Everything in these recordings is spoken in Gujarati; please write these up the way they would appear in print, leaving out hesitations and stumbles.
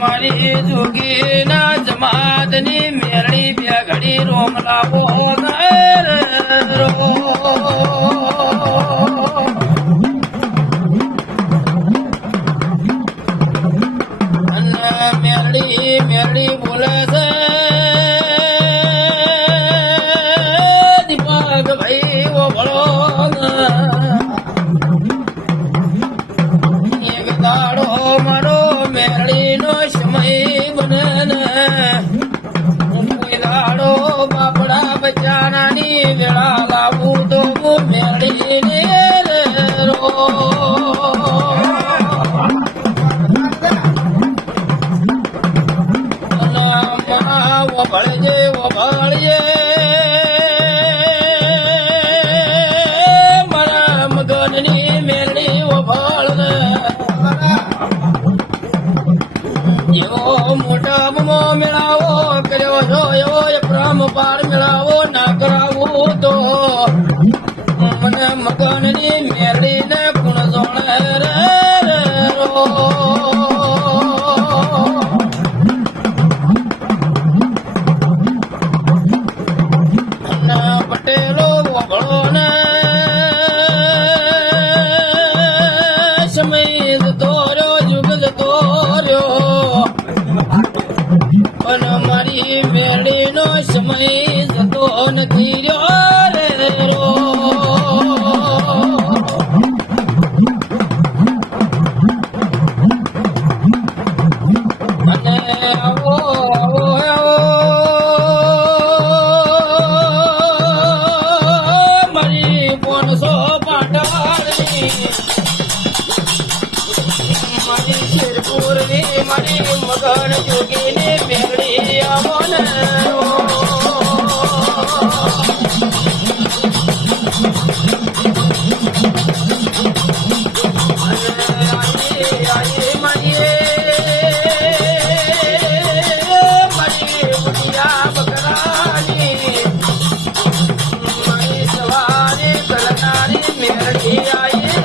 મારી જોગી ના જમાત ની મેરડી બે ઘડી રોમ લાવો મેરડી મેરડી બોલે છે દીપક ભાઈ ઓ ભળો એક દાડો મારો મેરડી નો સમય બને ને કોઈ દાડો બાપડા બચારાની વેળા લાવું તો મેરડી ને ભળજે ભળજે મારા મગનની મેરડી ભળ એવો મોટા મેળાવો કર્યો છો એવો પ્રામ પાર મેળાવો ના કરાવો તો મને મગનની મેરડી ને ગુણ જોણે રે પટેલો વગળો ને સમય જતો રહ્યો યુગ જતો રહ્યો પણ મારી મેરડી નો સમય જતો નથી રહ્યો રે અને આવો આવો આવો મારી શેરપુર ની મારી મગન જોગી ને મેરડી આવો ને મારી બુટિયા બકરાની મારી સવારી કરનારી મેરડી આવી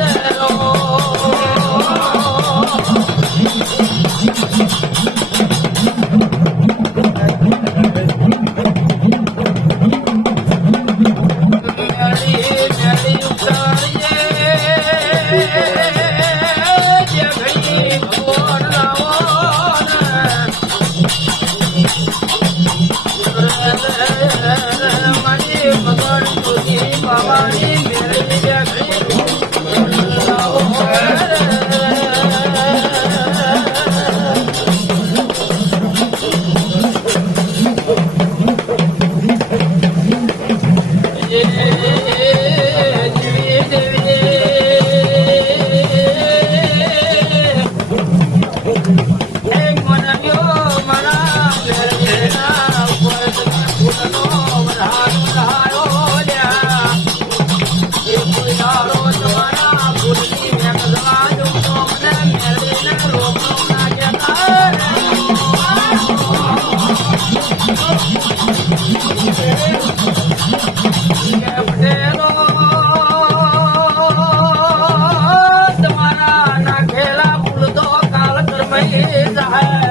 તમારા નાખેલા ફૂલ તો કાલ કરમઈ જાય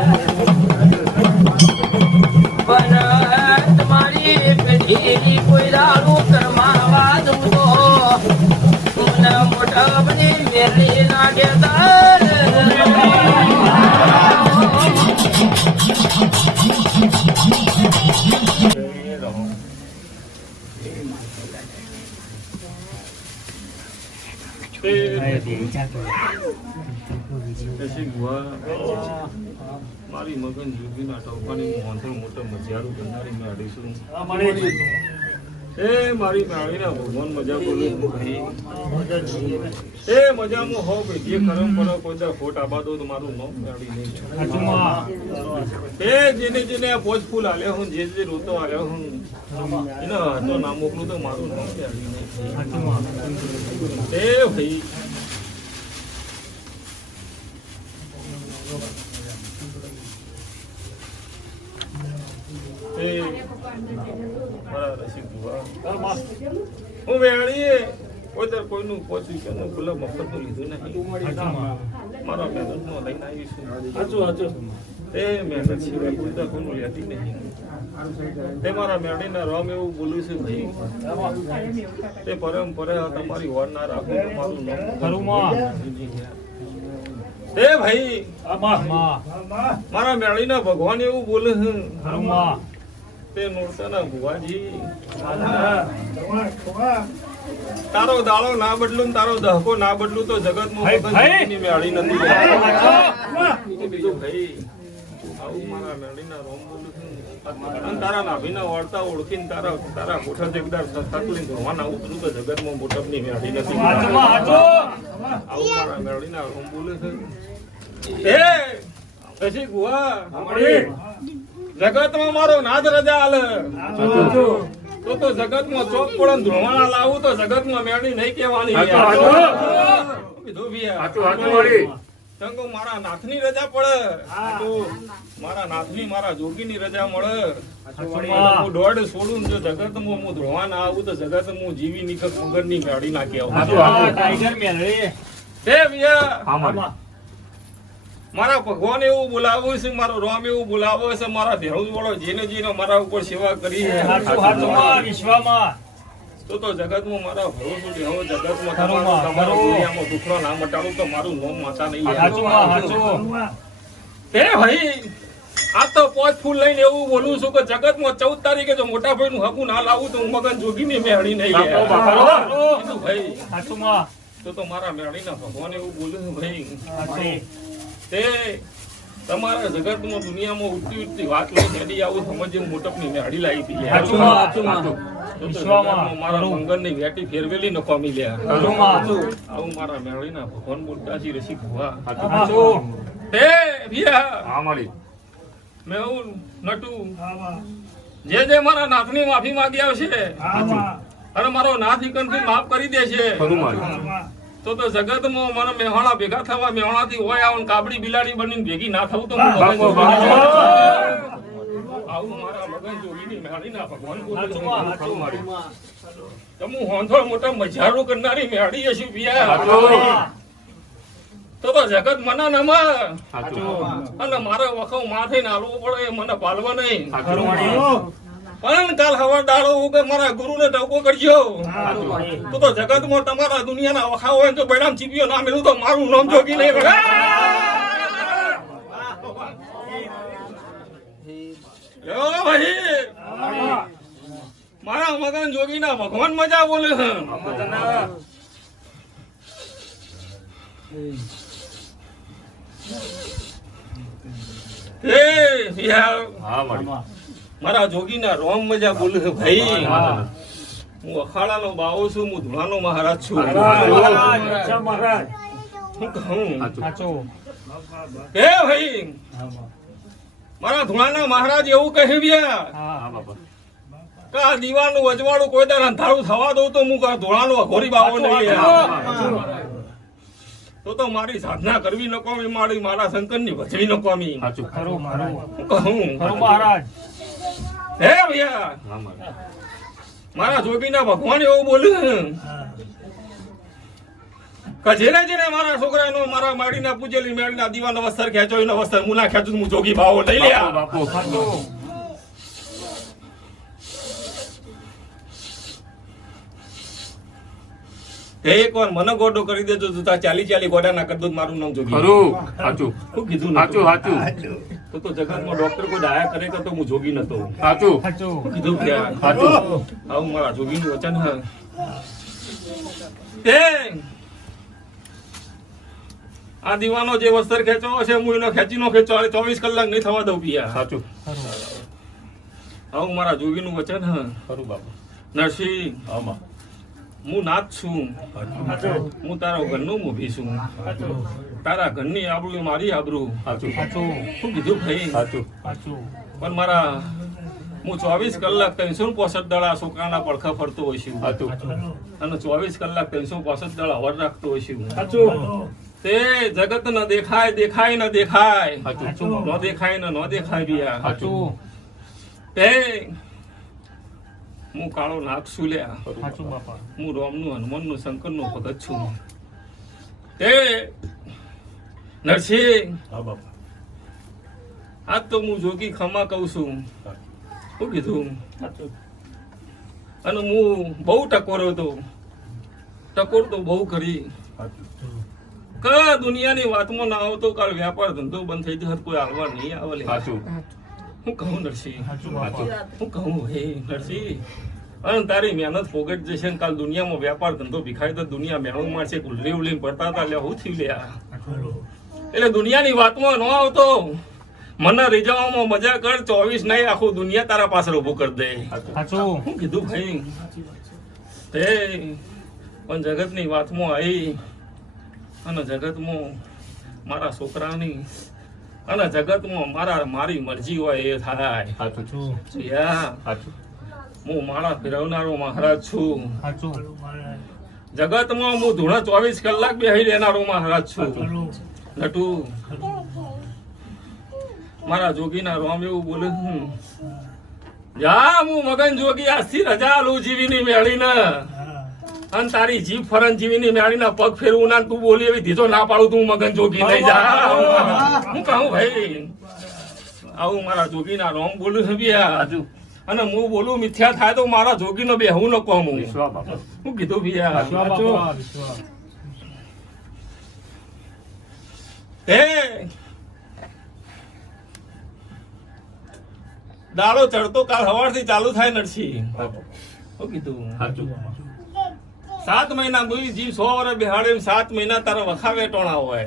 પણ તમારી પેઢી કોઈ દારૂ કરમાવા દઉં તો મને મોટા બની મેરડી નાખે મારી મગન જુગીના ટોપાની મોંથો મોટો મજારું કરનારી મેં અડીશું એ મારી મેળવીને ભગવાન મજા બોલું એ મજામાં હો ભાઈ જે કરમ કરો કોઈ ફોટ આબા દો તો મારું નામ મેળવી નહીં એ જેને જેને પોચ ફૂલ આલ્યો હું જે રોતો આલ્યો હું એને તો નામ મોકલું તો મારું નામ મેળવી નહીં એ ભાઈ હું વેણીએ કોઈ કોઈનું પોચી કે ગુલાબ મફત નું લીધું નહીં મારા મહેનતનો લઈને આવીશું. તે મહેનત સિવાય કોઈ તો કોઈનું લેતી નહીં. તે મારા મેળીના રામ એવું બોલ્યું છે ભાઈ, તે પરંપરા તમારી વાર ના રાખો, તમારું નામ તે ભાઈ મારા મેળીના ભગવાન એવું બોલે છે, તે નોરતાના ભુવાજી તારો દાડો ના બદલું ને તારો દહકો ના બદલું તો જગતમાં મેળી નથી. બીજું ભાઈ આવું મારા મેળીના રોમ બોલું છું, અને તારા નાભીના વાળતા ઓળખીને તારા મોટા જગદાર તકલીફ ધોવાના ઉતરું તો જગતમાં મોટપની મેળી નથી. આવું મારા મેળીના રોમ બોલે છે. એ પછી ગુવા જગતમાં મારો નાદ રજા હાલ તો જગતમાં ચોક પડે ધોવાના લાવું તો જગતમાં મેળી નહીં કહેવાની. ચંગો મારા નાથની રજા પડે તો મારા નાથની મારા જોગીની રજા મળે. હું દોડ છોડું જો જગતમાં હું ધોવા ના આવું તો જગત હું જીવી નિકટ મગરની મેળી ના કહેવાય. મારા ભગવાન એવું બોલાવ્યું છે, મારો રામ એવું બોલાવો છે, મારા ધેણું વાળો જેને મારા ઉપર સેવા કરી વિશ્વમાં તો જગતમાં મારા ભરોસો દેવો, જગતમાં તમારા દુનિયામાં દુખડો ના મટાડું તો મારું નામ માતા નહીં. એ ભાઈ આ તો પોચ ફૂલ લઈને એવું બોલું છું કે જગતમાં 14 તારીખે જો મોટા ભાઈ નું હકું ના લાવું તો હું મગન જોગીની મેળી નહીં ભાઈ. તો મારા મેળીના ભગવાન એવું બોલું છું ભાઈ, તે તમારા જગતમાં દુનિયામાં ઉઠતી વાત લઈ મેળી આવું સમજે મોટપની મેળી લાવી હતી. મારા મંગળની વેટી ફેરવેલી નકોમી લ્યા. આવું મારા મેળીના ભગવાન બોલતા છે રસી ભુવા. તે ભિયા મેં હું નટુ જે મારા નાથની માફી માંગી આવશે અને મારો નાથ ઈકનથી માફ કરી દેશે તો જગતમાં મને મેહોણા ભેગા થવા, મેહોણાથી હોય આવું કાબડી બિલાડી બનીને ભેગી ના થવું તો આવું મારા મગન જોગીની મેળીના ભગવાન હું હોંધોળ મોટા મજારો કરનારી મેળી હશું પિયા તો જગત મને નમા અને મારે વખો માથે નાલવું પડે મને પાલવા નહીં. પણ કાલ હવા દાડો કે મારા ગુરુને ટકો કરજો તો જગતમાં તમારા દુનિયાના વખા હોય તો બૈરામ ચીપીઓ ના મેળવું તો મારું નામ જોગી નહીં. ભાઈ મારા મગન જોગીના ભગવાન મજા બોલે મારા જોગીના રોમ મજા બોલે ભાઈ. હું અખાડાનો બાવો છું, હું ધુળાનો મહારાજ છું. હે ભાઈ મારા ધુળાના મહારાજ એવું કહ્યા કે આ દીવાનું અજવાળું કોઈ દર અંધારું થવા દઉં તો હું ધોળાનો અઘોરી બાવો નહીં. તો મારી સાધના કરવી નકોમી, મારા શંકરની ભજવી નકોમી. હે ભૈયા મારા જોગીના ભગવાન એવું બોલ્યું કે જેને મારા છોકરાનો મારા માડીના પૂજેલી મેળીના દીવાનો વસ્ત્ર ખેંચો એનો વસ્ત્ર મુના ખેંચું હું જોગી ભાવો લઈ લ્યા. એક વાર મને ગોડો કરી દેજો તો 40 ગોડા ના કરી દો મારું નામ જોગી. શું કીધું? તો જગતમાં ડોક્ટર કોઈ ડાયા કરે તો હું જોગી નતો. કીધું આવું મારા જોગી નું વચન આ દીવાનો જે વસ્ત્ર ખેંચો છે હું એનો ખેંચી નો ખેંચો 24 કલાક નહીં થવા દઉં પિયા. આવું મારા જોગી નું વચન નરસિંહ હું નાથ છું, હું તારા ઘરનું મોભી છું, તારા ઘરની આબરૂ મારી આબરૂ. શું કીધું ભાઈ? પણ મારા હું 24 કલાક 365 દાડા છોકરાના પડખા ફરતો હોય છું અને 24 કલાક 365 દાડા વર રાખતો હોય છું. તે જગત ન દેખાય દેખાય ન દેખાય ન દેખાય ન દેખાય બિયા. તે હું કાળો નાગ છું લ્યા. હું રામનું હનુમાનનું શંકરનું ભગત છું. તે નરસિંહ હા બાપા આજ તો હું જોગી ખમા કહું છું. શું કીધું? અને હું બહુ ટકોરો હતો, ટકોર તો બહુ કરી. દુનિયાની વાતમાં ના આવતો કાલ વ્યાપાર ધંધો બંધ થઈ જશે, કોઈ આવવા નહીં આવે. હું કહું નરસિંહ, હું કહું હે નરસિંહ, અને તારી મહેનત ફોગટ જશે ને કાલ દુનિયામાં વ્યાપાર ધંધો ભીખાય તો દુનિયા મેળવું મારશે. ગુલરી ઉલીને પડતા હતા એટલે હું થયું લ્યા. એટલે દુનિયાની વાતમાં ન આવતો, મને રીઝવવામાં મજા કર. 24 નહીં આખું દુનિયા તારા પાછળ ઉભું કરી દે. હું કીધું ભાઈ તે પણ જગતની વાતમાં આવી અને જગતમાં મારા છોકરાની અને જગતમાં મારી મરજી હોય એ થાય. હું માળા ફેરવનારો મહારાજ છું. જગતમાં હું ધૂણા 24 કલાક બેહી લેનારો મહારાજ છું. નટુ મારા જોગીના રોમ એવું બોલે જા હું મગન જોગી આજથી રજા લઉં જીવીની મેળીને, અને તારી જીભ ફરન જીવીની મેળીને પગ ફેરવું ના તું બોલી એવી ધીજો ના પાડું તું મગન જોગી નહીં જા. હું કહું ભાઈ આવું મારા જોગીના રોમ બોલું છે ભૈયા, અને હું બોલું મિથ્યા થાય તો મારા જોગીનો બેહવું ન કહું. હું કીધું ભૈયા હે દાડો ચડતો કાલ સવારથી ચાલુ થાય નરસિંહ. શું કીધું? 7 મહિના બોલી જીવ 100 વર્ષ બેહાડે 7 મહિના તારા વખા વેટોણા હોય,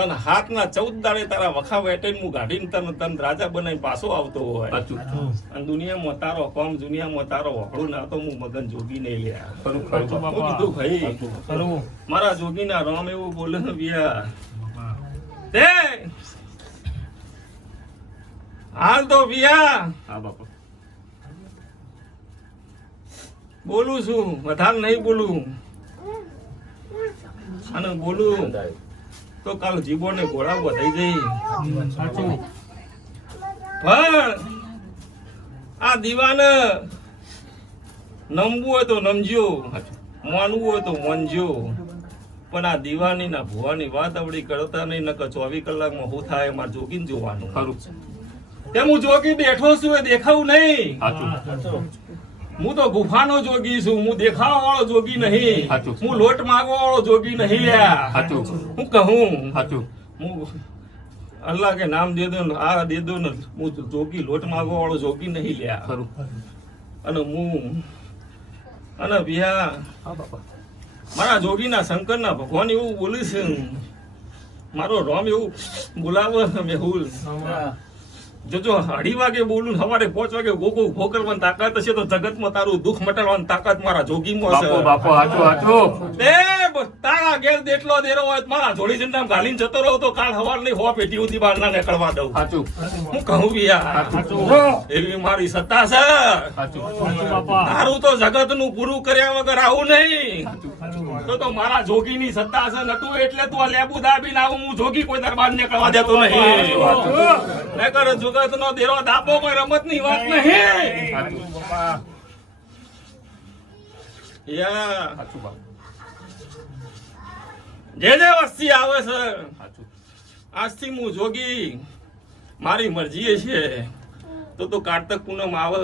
અને હાથના 14 દાડે તારા વખા વેટીને હું ગાડીને તન રાજા બનાવીને પાછો આવતો હોય. અને દુનિયામાં તારો કોમ, દુનિયામાં તારો વખડું ના તો હું મગન જોગી નહીં લ્યા. શું કીધું ભાઈ મારા જોગીના રામ એવું બોલે ભૈયા તે હાલ તો ભૈયા બોલું છું, વધારે નહીં બોલું. અને બોલું તો કાલ જીબોને ઘોડા વધાઈ જઈ. પણ આ દીવાને નમવું હોય તો નમજો, માનવું હોય તો માનજો, પણ આ દીવાની ના ભુવાની વાત આવડી કરતા નહીં. નકર 24 કલાકમાં શું થાય મારે જોગીને જોવાનું. તેમ હું જોગી બેઠો છું એ દેખાવું નહીં. હું તો ગુફાનો જોગી છું, હું દેખાવા વાળો જોગી નહીં, હું લોટ માંગવા વાળો જોગી નહીં લ્યા. હું કહું હું અલ્લાહ કે નામ દે દો આ દે દો ને, હું જોગી લોટ માંગવા વાળો જોગી નહીં લ્યા. અને હું અને ભૈયા મારા જોગીના શંકરના ભગવાન એવું બોલે છે, મારો રોમ એવું બોલાવે મેહુલ જો 2:30 વાગે બોલું, સવારે 5 વાગે ગોગો ઉભો કરવાની તાકાત હશે તો જગતમાં તારું દુઃખ મટાડવાની તાકાત મારા જોગીમાં છે. તારા ઘેર જેટલો દેરો હોય મારા જોડી જંડામ ઘાલીને જતો રહો તો કાલ સવાર ની 100 પેટી સુધી બહાર ના નીકળવા દઉં. હું કહું ભૈયા એવી મારી સત્તા છે. તારું તો જગત નું પૂરું કર્યા વગર આવું નહીં તો મારા જોગી ની સત્તા છે. નટુ એટલે તું લેબુ દાબી ના આવું, હું જોગી કોઈ દરબાર નીકળવા દેતો નહીં. જગત નો દેરો દાપો કોઈ રમત ની વાત નહીં. જે વસ્તી આવે છે આજથી હું જોગી મારી મરજી છે. તો કાર્તક પૂનમ આવે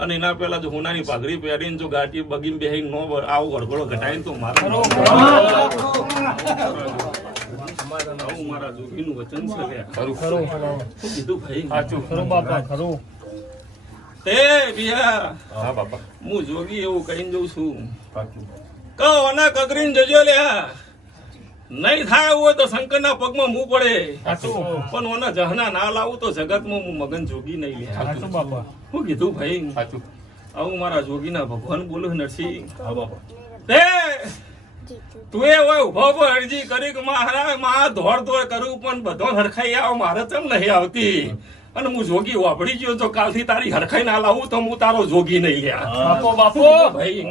અને એના પેલા જો હોનાની પાઘડી પહેરીને જો ગાડી બગીને બેહીને નો આવો ગળગળો ઘટાઈને તો મારું મારા જોગીનું વચન છે. શું કીધું ભાઈ? તે ભૈયા હું જોગી એવું કહીને જઉં છું, કહો ના કગરીને જજો લ્યા. નહીં થાય હોય તો શંકરના પગમાં મું પડે, પણ ઓના જહના ના લાવું તો જગતમાં હું મગન જોગી નહીં લે. શું કીધું ભાઈ? આવું મારા જોગીના ભગવાન બોલું નરસિંહ. તું એ હોય ઉભો અરજી કરી કે મારા દોડ કરું પણ બધો હરખાઈ આવ મારે ચમ નહીં આવતી. અને હું જોગી વાપરી ગયો તો કાલથી તારી હરખાઈ ના લાવું તો હું તારો જોગી નહીં લ્યા. બાપો ભાઈ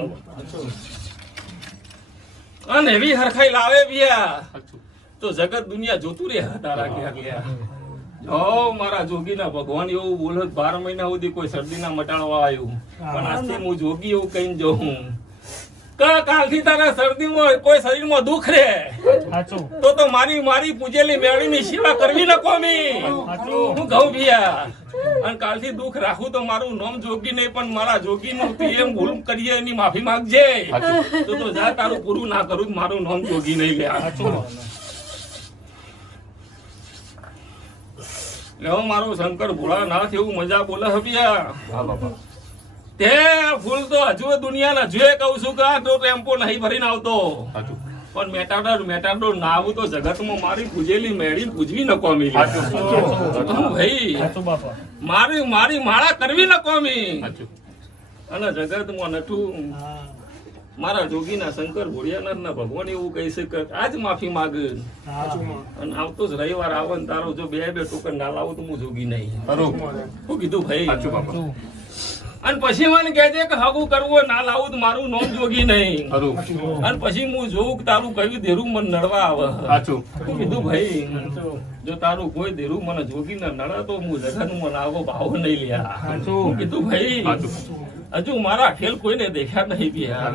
અને એવી હરખાઈ લાવે ભૈયા તો જગત દુનિયા જોતું રે તારા ગયા. જો મારા જોગીના ભગવાન એવું બોલો 12 મહિના સુધી કોઈ શરદી ના મટાડવા આવ્યું, પણ આજથી હું જોગી એવું કહીને જઉં કે કાલથી તારા શરદીમાં કોઈ શરીરમાં દુઃખ રે સાચું તો મારી પૂજેલી મેળીની સેવા કરવી ન કોમી હું કહું ભૈયા અને કાલથી દુઃખ રાખું તો મારું નામ જોગી નહીં પણ મારા જોગીનું એમ ભૂલ કરીએ એની માફી માંગજે તો જા તારું પૂરું ના કરું મારું નામ જોગી નહીં લે લેવો મારો શંકર ભોળા નાથ એવું મજા બોલે હપિયા તે ફૂલ તો હજુ દુનિયાના હજુ કહું છું કે આ તો ટેમ્પો નહીં ભરીને આવતો પણ મેટાડોર ના આવું તો જગતમાં મારી પૂજેલી મેળી પૂજવી ન કોમી ભાઈ મારી માળા કરવી ન કોમી અને જગતમાં નઠું મારા જોગીના શંકર ભોળિયાનાથના ભગવાન એવું કહી છે કે આજ માફી માગ અને આવતો જ રવિવાર આવે ને તારો જો બે ટોકન ના લાવું તો હું જોગી નહીં શું કીધું ભાઈ અને પછી મને કહેજે કે હગું કરવું ના લાવું તો મારું નામ જોગી નહીં અને પછી હું જોઉં કે તારું કયું દેરું મને નડવા આવે શું કીધું ભાઈ જો તારું કોઈ દેરું મને જોગી ને નડે તો હું જગત મને આવો ભાવ નહીં લ્યા શું કીધું ભાઈ હજુ મારા ખેલ કોઈને દેખ્યા નહીં યાર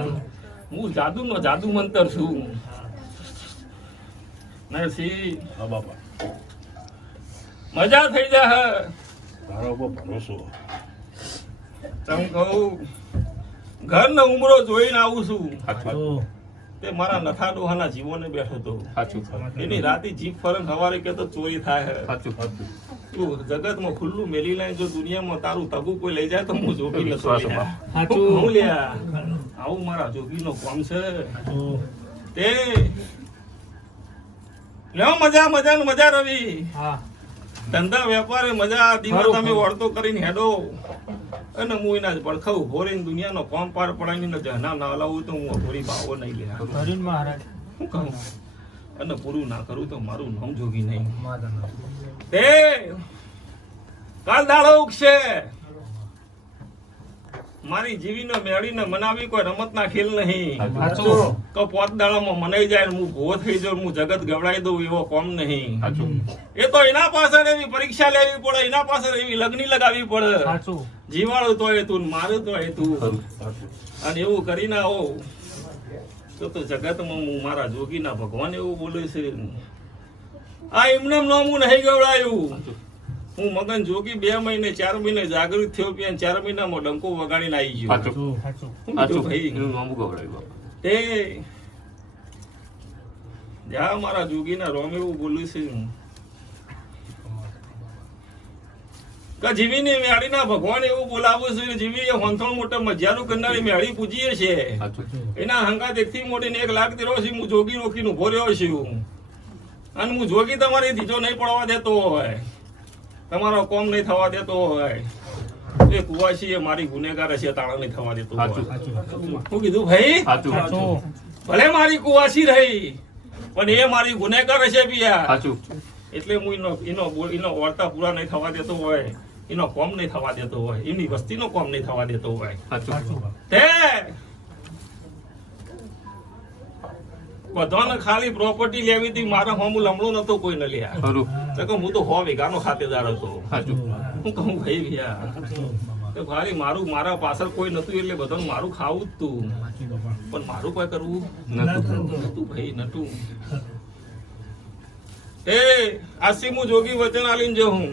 હું જાદુ મંતર છું નરસિંહ મજા થઈ જાય તમે કહું ઘર ને ઉમરો જોઈને આવું છું તે મારા નથા ડોહાના જીવોને બેઠો હતો એની રાતે જીપ ફરન હવારે કે તો ચોરી થાય તું જગતમાં ખુલ્લું મેલી લાય જો દુનિયામાં તારું તગુ કોઈ લઈ જાય તો હું જોગી નતો હું લ્યા આવું મારા જોગીનો કોમ છે તે લેવો મજા રવિ ધંધા વેપારે મજા દિવસ તમે વળતો કરીને હેડો અને હું એના પડખા ઉભો રહીને દુનિયાનો કોમ પાર પડાવીને જહના ના લાવું તો હું થોડી ભાવો નહીં લે શું કહું અને પૂરું ના કરું તો મારું નામ જોગી નહીં તે કાલ દાડો ઉગશે મારી જીવીને મેળીને મનાવી કોઈ રમતના ખેલ નહીં તો પોત દાડામાં મનાઈ જાય હું ભૂવો થઈ જાઉં હું જગત ગવડાવી દઉં એવો કોમ નહીં એ તો એના પાછળ એવી પરીક્ષા લેવી પડે એના પાછળ એવી લગ્ની લગાવવી પડે જીવાળું તો એ તું મારું તો એ તું અને એવું કરીને આવો તો જગતમાં હું મારા જોગીના ભગવાન એવું બોલે છે આ એમને નોમું નહીં ગવડાયું હું મગન જોગી 2 મહિને 4 મહિને જાગૃત થયો ત્યાં 4 મહિનામાં ડંકો વગાડીને આવી ગયો ભાઈ તે જ્યાં મારા જોગીના રોમ એવું બોલ્યું છે કે જીવીની મેળીના ભગવાન એવું બોલાવું છે જીવી એ હોંથણ મોટા મજાનું કરનારી મેળી પૂજીએ છે એના હંગાત 1 થી મોટી 1 લાખ દેરો છે હું જોગી રોકીને ઉભો રહ્યો છું અને હું જોગી તમારી દીજો નહીં પડવા દેતો હોય તમારો કોમ નહીં થવા દેતો હોય એ કુવાસી એ મારી ગુનેગાર છે તાળા નહીં થવા દેતો હોય શું કીધું ભાઈ ભલે મારી કુવાસી રહી પણ એ મારી ગુનેગાર છે પિયા એટલે હું એનો વાર્તા પૂરા નહીં થવા દેતો હોય એનો કોમ નહીં થવા દેતો હોય એની વસ્તીનો કોમ નહીં થવા દેતો હોય તે બધાને ખાલી પ્રોપર્ટી લેવી હતી મારા હોમ લમણો નતો કોઈ ન લ્યા હું તો 100 વીઘાનો ખાતેદાર હતો હું કહું ભાઈ ભૈયા ભાઈ મારા પાછળ કોઈ નતું એટલે બધાનું મારું ખાવું જ તું પણ મારું કોઈ કરવું નતું ભાઈ નતું એ આસી હું જોગી વચન આલીને જો હું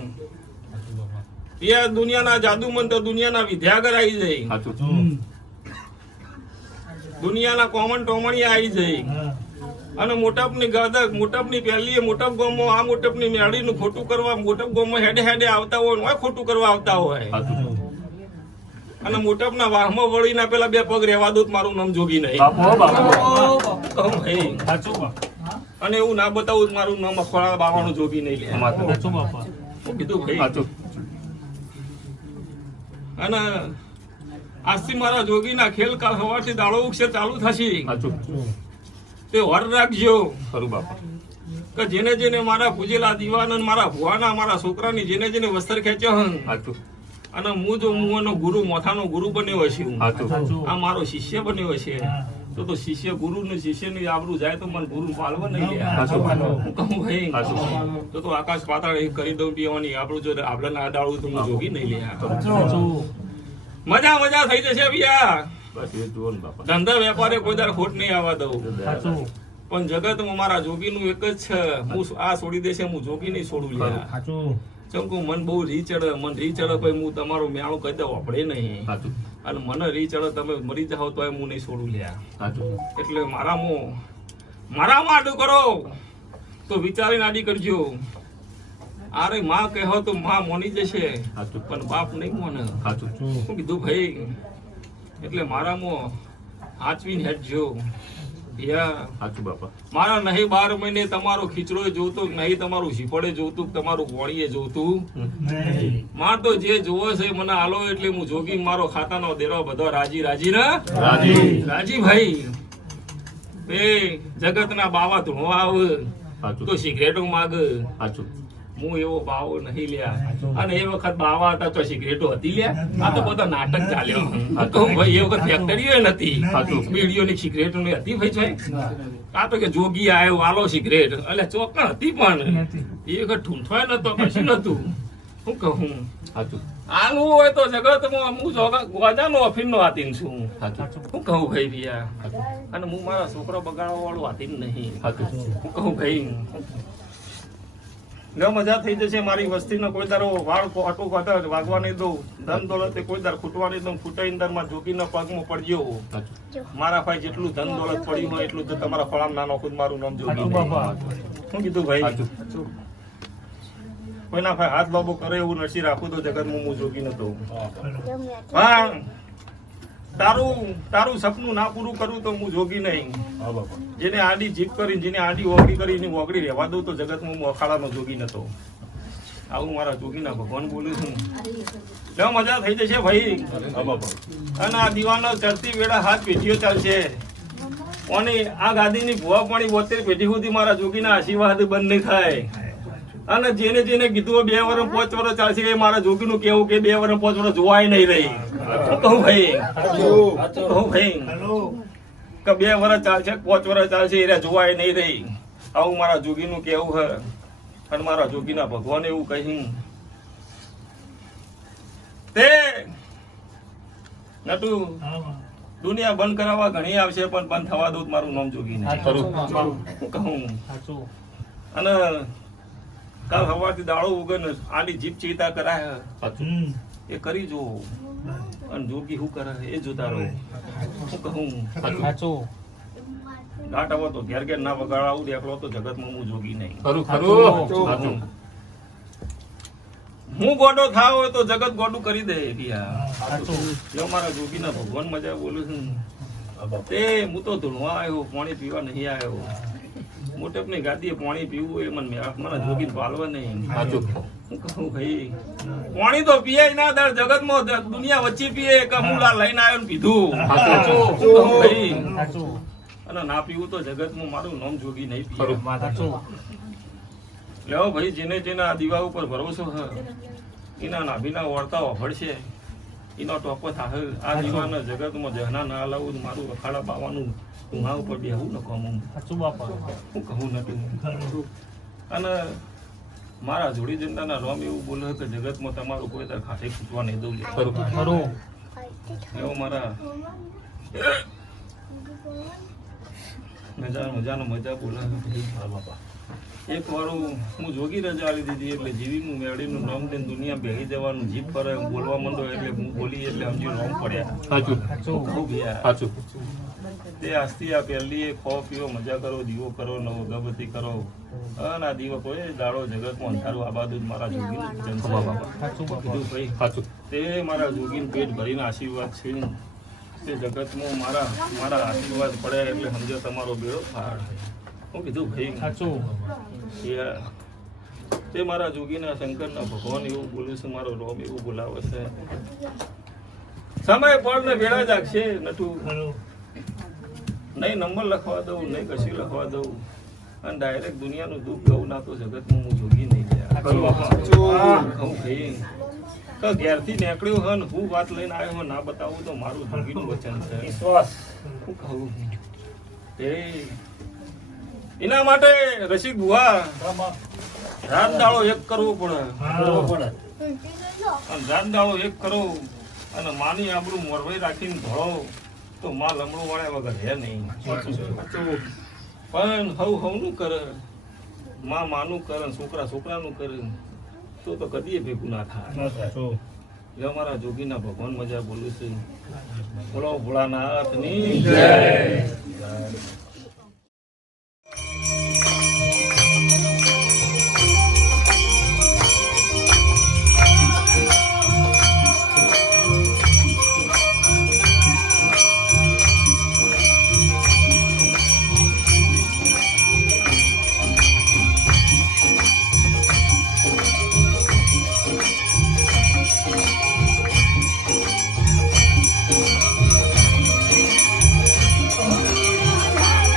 ત્યાં દુનિયાના જાદુમંત દુનિયાના વિદ્યાગર આવી જાય દુનિયાના કોમન ટોમણિયા આવી જાય અને મોટપની પહેલી મોટપ ગામમાં આ મોટપની મેળીનું ખોટું કરવા મોટપ ગામમાં હેડે આવતા હોય ખોટું કરવા આવતા હોય અને મોટપના વાહમાં વળીના પેલા 2 પગ રહેવા દો મારું નામ જોગી નહીં અને એવું ના બતાવું મારું નામ અખવાડા બાવાનું જોગી નહીં લે કીધું ભાઈ અને આજથી મારા જોગીના ખેલ કાલ સવારથી દાડો ઉગશે ચાલુ થશે તે વર રાખજો કે જેને મારા પૂજેલા દીવાન મારા ભુવાના મારા છોકરાની જેને વસ્ત્ર ખેંચ્યો અને હું એનો ગુરુ મોથાનો ગુરુ બન્યો છે આ મારો શિષ્ય બન્યો છે તો શિષ્ય ગુરુ ને શિષ્યની આબરૂ જાય તો મને ગુરુ પાલવા નહીં કહું ભાઈ તો આકાશ પાતાળ કરી દઉં પીવાની આપણું જો આપડે ના ડાળું તો હું જોગી નહીં લે મજા થઈ જશે ભૈયા બસ એ જુઓ ને બાપા. ધંધા વેપારે કોઈ દાડો ખોટ નહીં આવવા દઉં. સાચું પણ જગતમાં મારા જોગીનું એક જ છે, હું આ છોડી દેશે હું જોગી નહીં છોડું લ્યા. સાચું ચમકુ મન બહુ રી ચડે, મન રી ચડે પછી હું તમારું મેળું કહી દઉં આપણે નહીં. સાચું અને મને રી ચડે તમે મરી જાઓ તો હું નહીં છોડું લ્યા. સાચું એટલે મારામાં આડું કરો તો વિચારીને આડી કરજો. અરે માં કહો તો માં મોની જશે, સાચું પણ બાપ નહીં મોને. સાચું શું કીધું ભાઈ? એટલે મારામાં હાચવીને હેઠજો. યા સાચું બાપા. મારા નહીં 12 મહિને તમારો ખીચડો જોતું, નહીં તમારું શીપડે જોતું, તમારું ગોળીએ જોતું. માર તો જે જોવો છે મને આલો એટલે હું જોગી મારો ખાતાનો દેરો બધો રાજી રાજી ને રાજી ભાઈ. એ જગતના બાવા ધૂણો આવ સાચું તો સિગરેટો માગ. સાચું હું એવો બાવો નહીં લ્યા. અને એ વખત બાવા હતા તો સિગરેટો હતી લ્યા. આ તો બધા નાટક ચાલ્યો. કહું ભાઈ એ વખત ફેક્ટરીઓ નથી, બીડીઓની સિગરેટો ની હતી ભાઈ છે. આ તો કે જોગી આવ્યો આલો સિગરેટ, એટલે ચોકણ હતી પણ એ વખત ઠૂંઠવાય નતો, કશું નતું. શું કહું? સાચું આનું હોય તો જગતમાં હું ગોજાનો અફીનનો હાથીન છું. સાચું શું કહું ભાઈ ભૈયા? અને હું મારા છોકરો બગાડવા વાળું હાથીન નહીં. સાચું શું કહું ભાઈ? ન મજા થઈ જશે મારી વસ્તીનો કોઈ દારો વાળ આટું કાઢે વાગવા નહીં દઉં. ધન દોલતે કોઈ દાર ખૂટવા નહીં દઉં. ખૂટાઈ અંદર માં જોગીના પગમાં પડજો. સાચું મારા ભાઈ જેટલું ધન દોલત પડ્યું હોય એટલું તો તમારા ફળામ નાનો ખુદ મારું નામ જોગી સાચું નહીં. બાપા. શું કીધું ભાઈ? સાચું કોઈના ભાઈ હાથ લોબો કરે એવું નરસી રાખું તો જગતમાં હું જોગી નતો. હા, તારું સપનું ના પૂરું કરું તો હું જોગી નહીં. હા બાપા. જેને આડી જીપ કરી, જેને આડી ઓગળી કરી એની ઓગળી રહેવા દઉં તો જગતમાં હું અખાડાનો જોગી નતો. આવું મારા જોગીના ભગવાન બોલું છું. જો મજા થઈ જશે ભાઈ. હા બાપા. અને આ દીવાનો ચડતી વેળા હાથ પેઢીઓ ચાલશે. અને આ ગાદીની ભુવા પાણી 72 પેઢી સુધી મારા જોગીના આશીર્વાદ બંધ નહીં થાય. અને જેને જેને કીધું 2 વર્ષ 5 વર્ષ ચાલશે એ મારા જોગીનું કેવું કે 2 વર્ષ 5 વર્ષ જોવાય નહીં રહી. કહું ભાઈ? કહું ભાઈ કે 2 વર્ષ ચાલશે 5 વર્ષ ચાલશે એ જોવાય નહીં રહી. આવું મારા જોગીનું કેવું છે. અને મારા જોગીના ભગવાન એવું કહ્યું તે નટુ દુનિયા બંધ કરાવવા ઘણી આવશે પણ બંધ થવા દઉં મારું નામ જોગી નહીં. કહું સાચું અને કાલ સવારથી દાડો ઉગન આડી જીપ ચિંતા કરાય સાચું એ કરી જો. અને જોગી શું કરે એ જોતા રહો. શું કહું? સાચું ઘાટ આવો તો ઘેર ઘેર ના વગાડાવું દેખલો તો જગતમાં હું જોગી નહીં. ખરું ખરું સાચું હું ગોડો થાવ હોય તો જગત ગોડું કરી દે. સાચું જો મારા જોગીના ભગવાન મજા બોલું છું. તે હું તો ધૂણવા આવ્યો, પાણી પીવા નહીં આવ્યો. મોટેપની ગાદીએ પાણી પીવું એ મને જોગીને પાલવા નહીં. સાચું હું કહું ભાઈ પાણી તો પીએ ના દર જગતમાં દુનિયા વચ્ચે પીએ કે હું લઈને આવ્યો ને પીધું. સાચું. શું કહું ભાઈ? સાચું અને ના પીવું તો જગતમાં મારું નામ જોગી નહીં પીએ. ખરું. સાચું લેવો ભાઈ જેને જેને આ દીવા ઉપર ભરોસો છે એના નાભીના વર્તા વફળશે, એનો ટોપો થાય. આ દીવાના જગતમાં જહના ના લાવું મારું અખાડા પાવાનું ઊંઘા ઉપર બેહું ન કમું. સાચું બાપા. હું કહું નતું. અને મારા જોડી જનતાના રોમ એવું બોલે કે જગતમાં તમારું કોઈ દર ખાતે ખૂટવા નહીં દઉં. ખરું ખરું એવો મારા મજાનો મજા બોલે. હા બાપા. એક વારું હું જોગી રજા આલી દીધી એટલે જીવીનું મેળીનું નામ દઈને દુનિયા બેહી જવાનું જીભ પર બોલવા માંડો એટલે હું બોલી એટલે સમજી રોમ પડ્યા. સાચું સાચું ખૂબ યાર. સાચું તે આસ્તી આ પહેલી ખો પીવો મજા કરો, દીવો કરો, નવો અગરબત્તી કરો. અને આ દીવો કોઈ દાડો જગતમાં અંધારું આબાદ જ મારા જોગીનું પૂજન છે. સાચું બાપા. કીધું ભાઈ સાચું તે મારા જોગીને પેટ ભરીને આશીર્વાદ છે. તે જગતમાં મારા આશીર્વાદ પડે એટલે સમજો તમારો બેડો પાર. હું કીધું ભાઈ સાચું તે મારા જોગીના શંકરના ભગવાન એવું બોલું છું, મારો રોમ એવું બોલાવે છે. સમય પર ને વેળા જાગશે નટુ. નહીં નંબર લખવા દઉં, નહીં કશું લખવા દઉં. અને ડાયરેક્ટ દુનિયાનું દુઃખ ગઉં ના તો જગતમાં હું જોગી નહીં ગયા. ખરું બાપા. કહું ભાઈ તો ઘેરથી નીકળ્યું હોય ને હું વાત લઈને આવ્યો હોય ના બતાવું તો મારું જોગીનું વચન છે. હું કહું એના માટે રસિક બુઆ રાત દાડો એક કરવો પડે. અને રાત દાડો એક કરો અને માની આબરૂ મોરવાઈ રાખીને ભળો તો માં લમણું વાળ્યા વગર હે નહીં પણ હવનું કરે માં માનું કરે ને છોકરા છોકરાનું કરે તો કદી ભેગું ના થાય સાચું. એટલે અમારા જોગીના ભગવાન મજા બોલું છે બોલો ભોળાનાથની જય. જય. Hãy subscribe cho kênh Ghiền Mì Gõ để không bỏ lỡ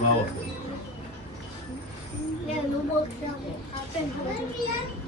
વાવ. Yeah, no more.